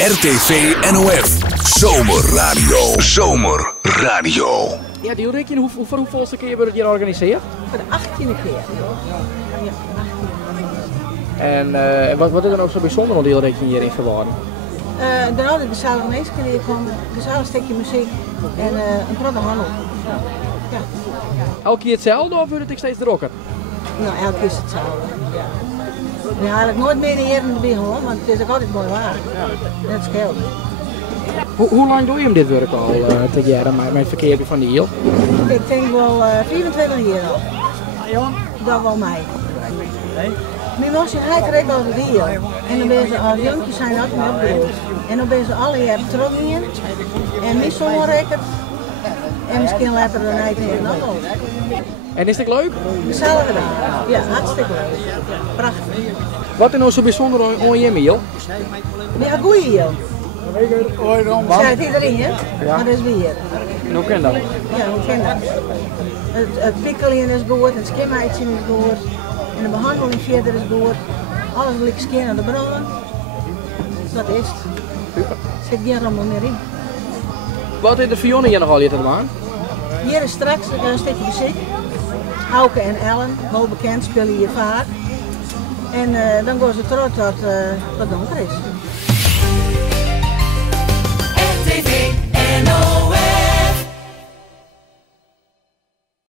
RTV NOS. Zomerradio. Zomerradio. Ja, die rekenen, hoeveelste keer wordt het hier georganiseerd? Voor de 18e keer. Ja, 18e. En wat is er nou zo bijzonder aan die rekening hierin geworden? Dan hadden de gezellige mensen hier komen, gezellig stukje muziek en een prachtige handel. Ja. Elke keer hetzelfde of wordt het steeds drukker? Nou, elke keer is hetzelfde. Ja. We gaan eigenlijk nooit meer de heren erbij gewoon, want het is ook altijd mooi waar. Dat scheelt. Hoe lang doe je hem dit werk al te jaren met het verkeer van die hiel? Ik denk wel 24 jaar al. Dat wel mij. Mijn mosje hij kreeg al de hiel. En dan ben ze als jongetjes zijn ook niet opgegroeid. En dan ben ze alle jaren terug in. En niet zo'n record. En misschien later dan hij tegen nog wel. En is het leuk? Gezellig gedaan. Ja, hartstikke leuk. Prachtig. Wat is nou zo bijzonder aan je hiel? Ja, een goeie hiel. Zegt iedereen, hè? Ja. Maar dat is weer. En hoe ken dat? Ja, hoe ken dat? Het pikkelen is goed, het skimmeitje is goed. En de behandeling verder is goed. Alles wil ik skin aan de bronnen. Dat is het. Super. Zit geen rommel meer in. Wat is de Fiona hier nog al hier te doen? Hier is straks een stukje muziek. Auke en Ellen, wel bekend, spelen hier vaak. En dan gaan ze terug tot het donker is. RTV NOS.